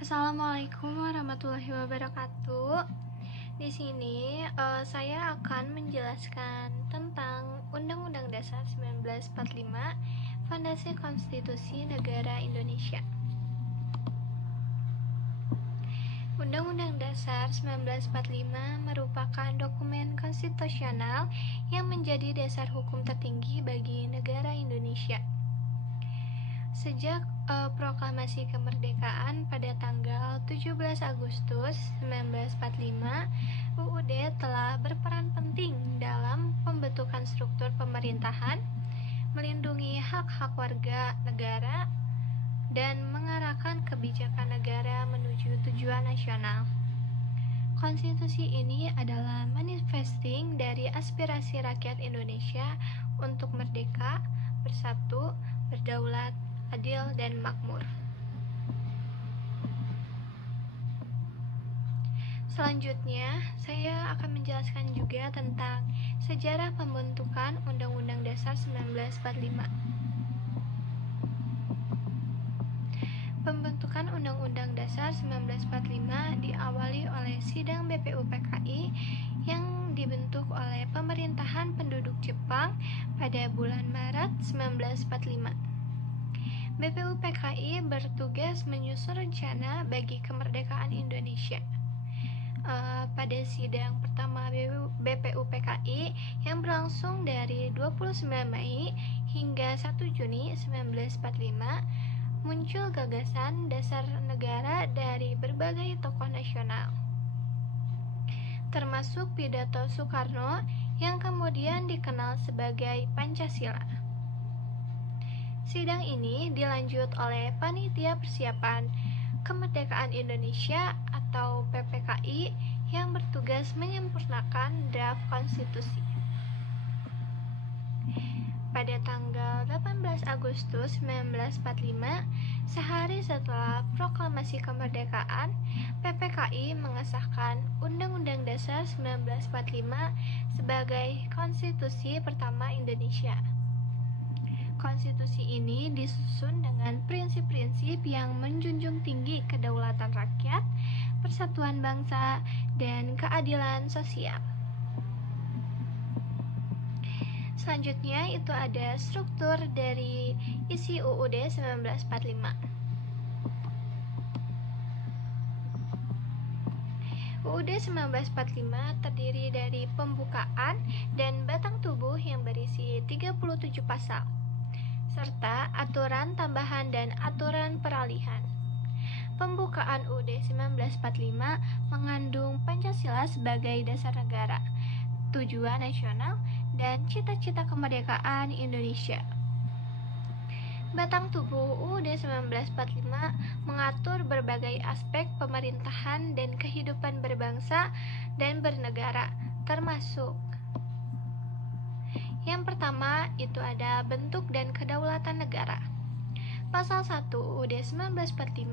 Assalamualaikum warahmatullahi wabarakatuh. Di sini saya akan menjelaskan tentang Undang-Undang Dasar 1945, Fondasi Konstitusi Negara Indonesia. Undang-Undang Dasar 1945 merupakan dokumen konstitusional yang menjadi dasar hukum tertinggi bagi negara Indonesia. Sejak proklamasi kemerdekaan pada tanggal 17 Agustus 1945, UUD telah berperan penting dalam pembentukan struktur pemerintahan, melindungi hak-hak warga negara, dan mengarahkan kebijakan negara menuju tujuan nasional. Konstitusi ini adalah manifesting dari aspirasi rakyat Indonesia untuk merdeka, bersatu, berdaulat, adil, dan makmur. Selanjutnya, saya akan menjelaskan juga tentang sejarah pembentukan Undang-Undang Dasar 1945. Pembentukan Undang-Undang Dasar 1945 diawali oleh sidang BPUPKI yang dibentuk oleh pemerintahan penduduk Jepang pada bulan Maret 1945. BPUPKI bertugas menyusun rencana bagi kemerdekaan Indonesia. Pada sidang pertama BPUPKI yang berlangsung dari 29 Mei hingga 1 Juni 1945, muncul gagasan dasar negara dari berbagai tokoh nasional, termasuk pidato Soekarno yang kemudian dikenal sebagai Pancasila. Sidang ini dilanjut oleh Panitia Persiapan Kemerdekaan Indonesia atau PPKI yang bertugas menyempurnakan draft konstitusi. Pada tanggal 18 Agustus 1945, sehari setelah proklamasi kemerdekaan, PPKI mengesahkan Undang-Undang Dasar 1945 sebagai konstitusi pertama Indonesia. Konstitusi ini disusun dengan prinsip-prinsip yang menjunjung tinggi kedaulatan rakyat, persatuan bangsa, dan keadilan sosial. Selanjutnya itu ada struktur dari isi UUD 1945. UUD 1945 terdiri dari pembukaan dan batang tubuh yang berisi 37 pasal, serta aturan tambahan dan aturan peralihan. Pembukaan UUD 1945 mengandung Pancasila sebagai dasar negara, tujuan nasional, dan cita-cita kemerdekaan Indonesia. Batang tubuh UUD 1945 mengatur berbagai aspek pemerintahan dan kehidupan berbangsa dan bernegara, termasuk yang pertama itu ada bentuk dan kedaulatan negara. Pasal 1 UUD 1945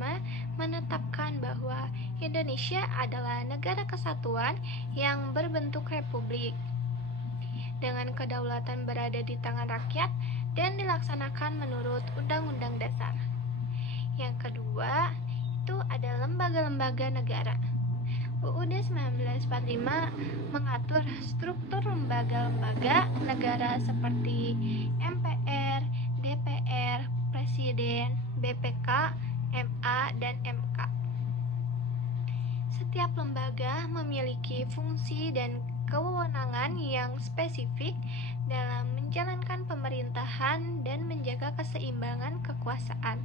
menetapkan bahwa Indonesia adalah negara kesatuan yang berbentuk republik, dengan kedaulatan berada di tangan rakyat dan dilaksanakan menurut Undang-Undang Dasar. Yang kedua itu ada lembaga-lembaga negara. UUD 1945 mengatur struktur lembaga-lembaga negara seperti MPR, DPR, Presiden, BPK, MA, dan MK. Setiap lembaga memiliki fungsi dan kewenangan yang spesifik dalam menjalankan pemerintahan dan menjaga keseimbangan kekuasaan.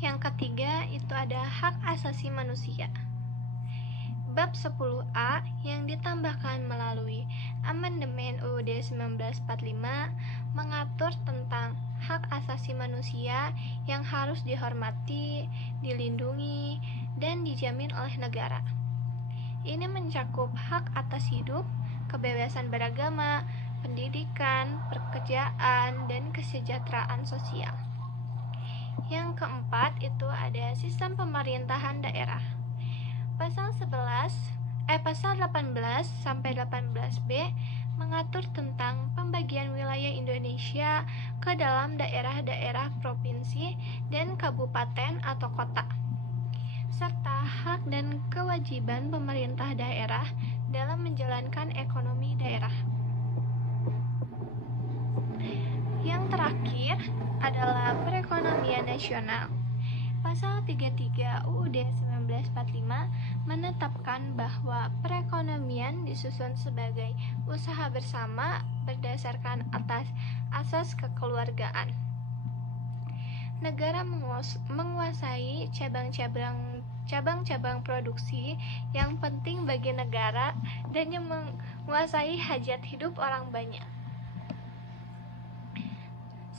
Yang ketiga itu ada hak asasi manusia. Bab 10A yang ditambahkan melalui amandemen UUD 1945 mengatur tentang hak asasi manusia yang harus dihormati, dilindungi, dan dijamin oleh negara. Ini mencakup hak atas hidup, kebebasan beragama, pendidikan, pekerjaan, dan kesejahteraan sosial. Yang keempat itu ada sistem pemerintahan daerah. Pasal 18 sampai 18B mengatur tentang pembagian wilayah Indonesia ke dalam daerah-daerah provinsi dan kabupaten atau kota, serta hak dan kewajiban pemerintah daerah dalam menjalankan ekonomi daerah. Yang terakhir adalah perekonomian nasional. Pasal 33 UUD 1945 menetapkan bahwa perekonomian disusun sebagai usaha bersama berdasarkan atas asas kekeluargaan. Negara menguasai cabang-cabang produksi yang penting bagi negara dan yang menguasai hajat hidup orang banyak.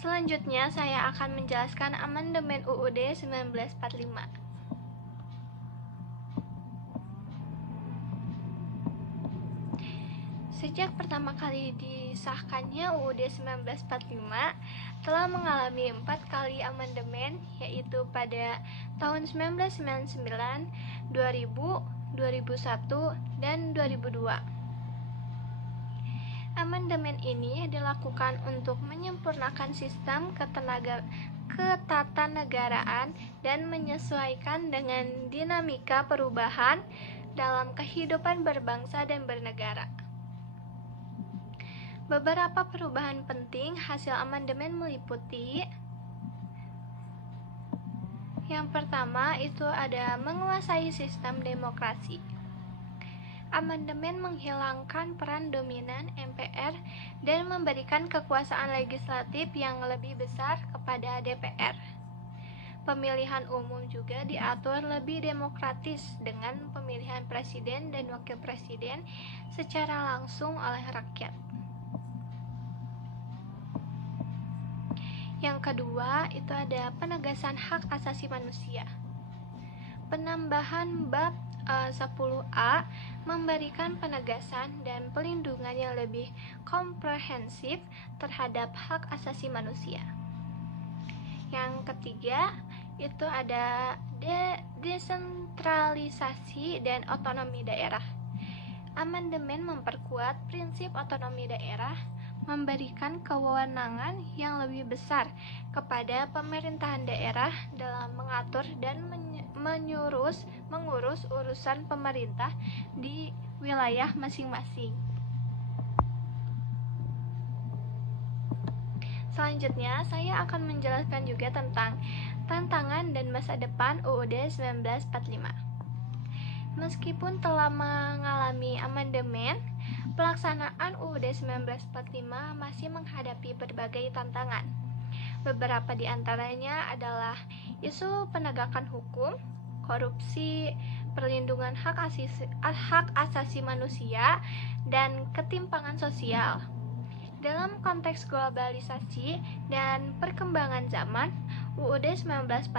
Selanjutnya saya akan menjelaskan amandemen UUD 1945. Sejak pertama kali disahkannya UUD 1945 telah mengalami 4 kali amandemen, yaitu pada tahun 1999, 2000, 2001, dan 2002. Amandemen ini dilakukan untuk menyempurnakan sistem ketatanegaraan dan menyesuaikan dengan dinamika perubahan dalam kehidupan berbangsa dan bernegara. Beberapa perubahan penting hasil amandemen meliputi: yang pertama itu ada menguasai sistem demokrasi. Amandemen menghilangkan peran dominan MPR dan memberikan kekuasaan legislatif yang lebih besar kepada DPR. Pemilihan umum juga diatur lebih demokratis dengan pemilihan presiden dan wakil presiden secara langsung oleh rakyat. Yang kedua itu ada penegasan hak asasi manusia. Penambahan bab 10A memberikan penegasan dan pelindungan yang lebih komprehensif terhadap hak asasi manusia. Yang ketiga itu ada desentralisasi dan otonomi daerah. Amandemen memperkuat prinsip otonomi daerah, memberikan kewenangan yang lebih besar kepada pemerintahan daerah dalam mengatur dan mengurus urusan pemerintah di wilayah masing-masing. Selanjutnya, saya akan menjelaskan juga tentang tantangan dan masa depan UUD 1945. Meskipun telah mengalami amandemen, pelaksanaan UUD 1945 masih menghadapi berbagai tantangan. Beberapa di antaranya adalah isu penegakan hukum, korupsi, perlindungan hak asasi manusia, dan ketimpangan sosial. Dalam konteks globalisasi dan perkembangan zaman, UUD 1945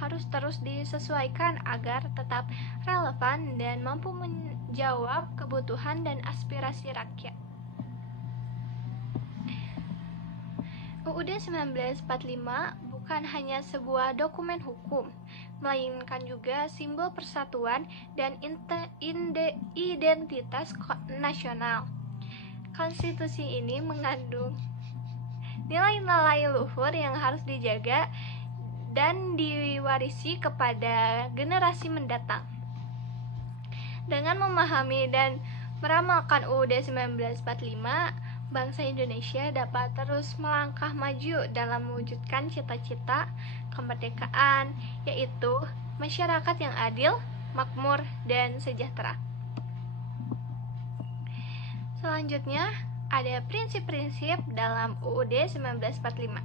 harus terus disesuaikan agar tetap relevan dan mampu menjawab kebutuhan dan aspirasi rakyat. UUD 1945 bukan hanya sebuah dokumen hukum, melainkan juga simbol persatuan dan identitas nasional. Konstitusi ini mengandung nilai-nilai luhur yang harus dijaga dan diwarisi kepada generasi mendatang. Dengan memahami dan meramalkan UUD 1945, bangsa Indonesia dapat terus melangkah maju dalam mewujudkan cita-cita kemerdekaan, yaitu masyarakat yang adil, makmur, dan sejahtera. Selanjutnya, ada prinsip-prinsip dalam UUD 1945.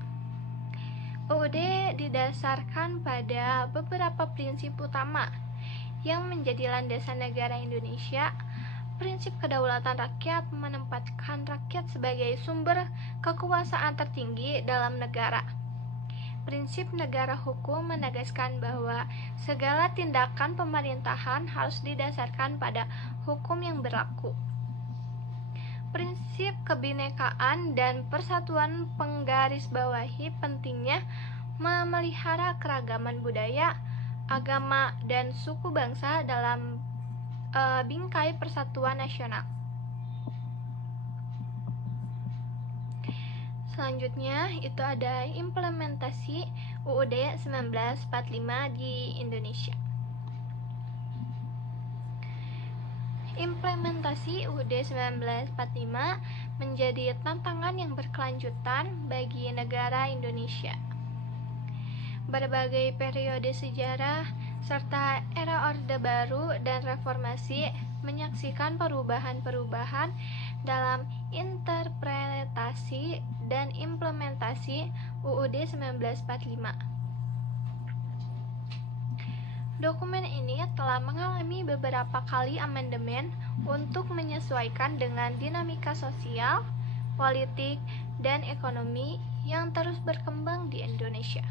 UUD didasarkan pada beberapa prinsip utama yang menjadi landasan negara Indonesia. Prinsip kedaulatan rakyat menempatkan rakyat sebagai sumber kekuasaan tertinggi dalam negara. Prinsip negara hukum menegaskan bahwa segala tindakan pemerintahan harus didasarkan pada hukum yang berlaku. Prinsip kebinekaan dan persatuan penggarisbawahi pentingnya memelihara keragaman budaya, agama, dan suku bangsa dalam bingkai persatuan nasional. Selanjutnya itu ada implementasi UUD 1945 di Indonesia. Implementasi UUD 1945 menjadi tantangan yang berkelanjutan bagi negara Indonesia. Berbagai periode sejarah serta era Orde Baru dan Reformasi menyaksikan perubahan-perubahan dalam interpretasi dan implementasi UUD 1945. Dokumen ini telah mengalami beberapa kali amandemen untuk menyesuaikan dengan dinamika sosial, politik, dan ekonomi yang terus berkembang di Indonesia.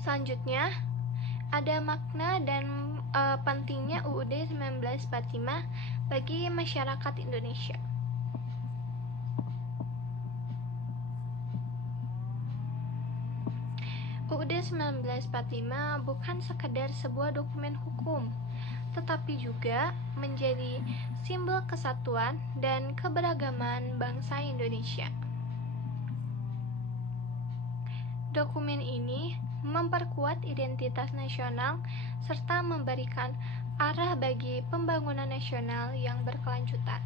Selanjutnya, ada makna dan pentingnya UUD 1945 bagi masyarakat Indonesia. UUD 1945 bukan sekedar sebuah dokumen hukum, tetapi juga menjadi simbol kesatuan dan keberagaman bangsa Indonesia. Dokumen ini memperkuat identitas nasional serta memberikan arah bagi pembangunan nasional yang berkelanjutan.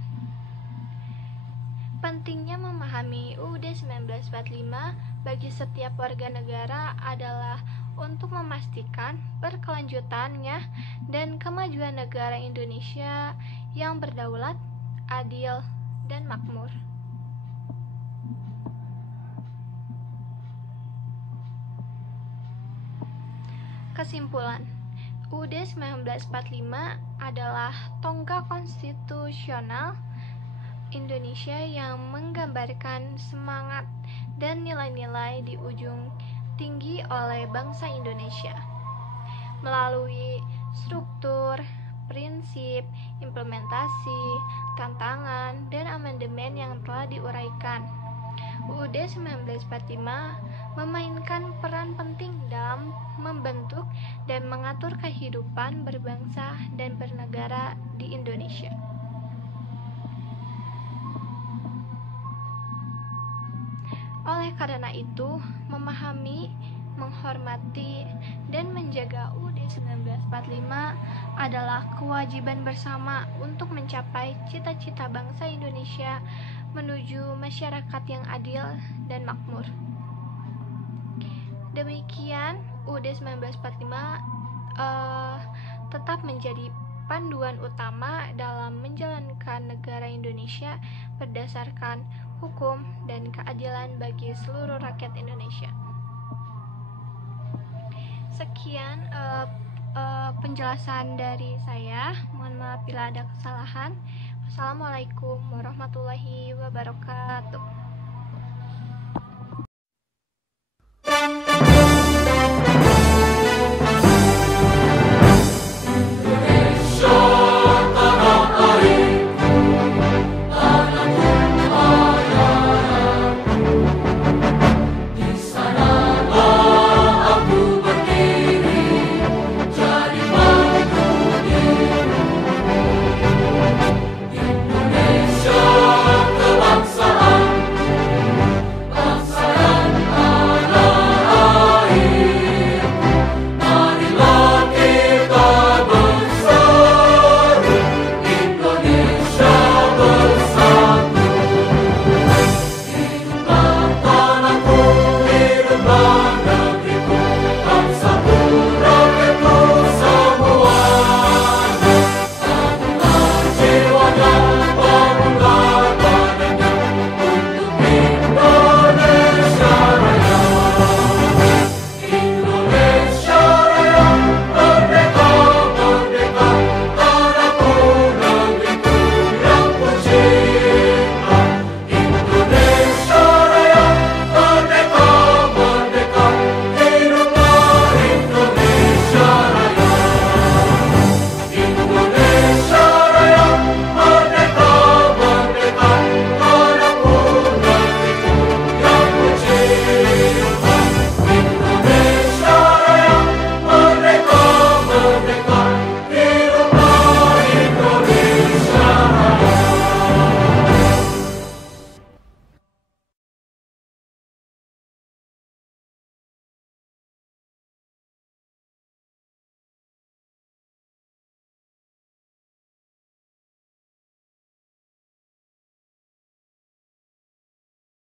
Pentingnya memahami UUD 1945 bagi setiap warga negara adalah untuk memastikan berkelanjutannya dan kemajuan negara Indonesia yang berdaulat, adil, dan makmur. Kesimpulan, UUD 1945 adalah tonggak konstitusional Indonesia yang menggambarkan semangat dan nilai-nilai di ujung tinggi oleh bangsa Indonesia. Melalui struktur, prinsip, implementasi, tantangan, dan amandemen yang telah diuraikan, UUD 1945 memainkan peran penting dalam membentuk dan mengatur kehidupan berbangsa dan bernegara di Indonesia. Oleh karena itu, memahami, menghormati, dan menjaga UUD 1945 adalah kewajiban bersama untuk mencapai cita-cita bangsa Indonesia menuju masyarakat yang adil dan makmur. Demikian, UUD 1945 tetap menjadi panduan utama dalam menjalankan negara Indonesia berdasarkan hukum dan keadilan bagi seluruh rakyat Indonesia. Sekian penjelasan dari saya. Mohon maaf bila ada kesalahan. Wassalamualaikum warahmatullahi wabarakatuh.